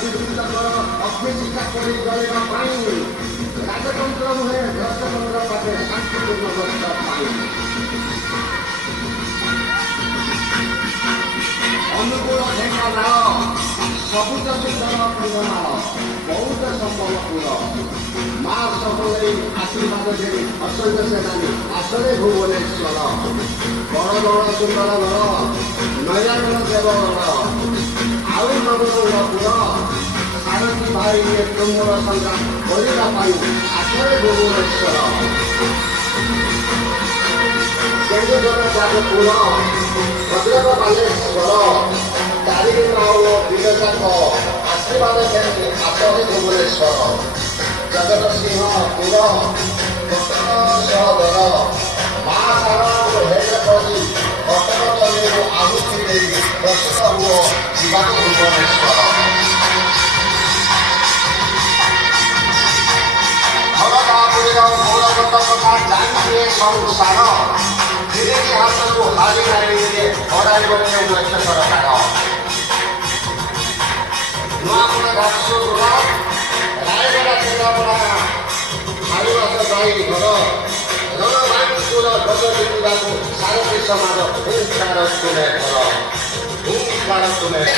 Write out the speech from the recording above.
ବୈଦିକଙ୍କର ଅଫିସିକା କରି ଚଳିବା ପାଇଁ ରାଜତନ୍ତ୍ର ନୁହେଁ ରାଜତନ୍ତ୍ର ପାଖରେ ଶାନ୍ତିପୂର୍ଣ୍ଣ ବ୍ୟବସ୍ଥା ପାଇଁ ଅନୁକୂଳ ଢେଙ୍କାନାଳ ସବୁଜ ସୁନ୍ଦର କନ୍ଧମାଳ ବୌଦ୍ଧ ସମ୍ବଲପୁର ମା ସବୁବେଳେ ଆଶୀର୍ବାଦ ଦେଇ ଅସଂଖ୍ୟ ସେନାନୀ ଆସରେ ଭୁବନେଶ୍ୱର ବଡ଼ଗଡ଼ ସୁନ୍ଦରଗଡ଼ ନୟାଗଡ଼ ଦେବଗଡ଼ ଆଉ ନବରଙ୍ଗପୁର ସାରଥୀ ଭାଇ ତୁମର ସଂଗ୍ରାମ କରିବା ପାଇଁ ଆସରେ ଭୁବନେଶ୍ୱର କେନ୍ଦୁଝର ଯାଜପୁର ଭଦ୍ରକ ବାଲେଶ୍ୱର ଚାରିଦିନ ଓ ବିରଜାଙ୍କ ଆଶୀର୍ବାଦ କେନ୍ଦ୍ର ଆସରେ ଭୁବନେଶ୍ୱର ଜଗତସିଂହପୁର ସହଦର ମା ଶାରଳାଙ୍କୁ ହେଲେ କରି କଟକ ଜମିରୁ ଆହୁତି ଦେଇ ପ୍ରସ୍ତୁତ ହୁଅ ଯିବାକୁ ଭୁବନେଶ୍ୱର ଭରତାପୁରୀର ଗୌରବତ କଥା ଜାଣିଥିବେ ସଂସାର ବିଜେପି ହାତକୁ ହାରି ହାରିରେ ହରାଇବ ରାଜ୍ୟ ସରକାର ନୂଆପଡ଼ା ଝାରସୁଗୁଡ଼ା ରାୟଗଡ଼ା କେନ୍ଦ୍ରାପଡ଼ା ହାରିବାସ ଗାଈ ଘର ରଣବାଣୀପୁର ଗଜ ପିନ୍ଧିବାକୁ ସାରଥୀ ସମାଜ ହୁଙ୍କାର ତୁଲେ ଘର ହୁଙ୍କାର ତୁଲେ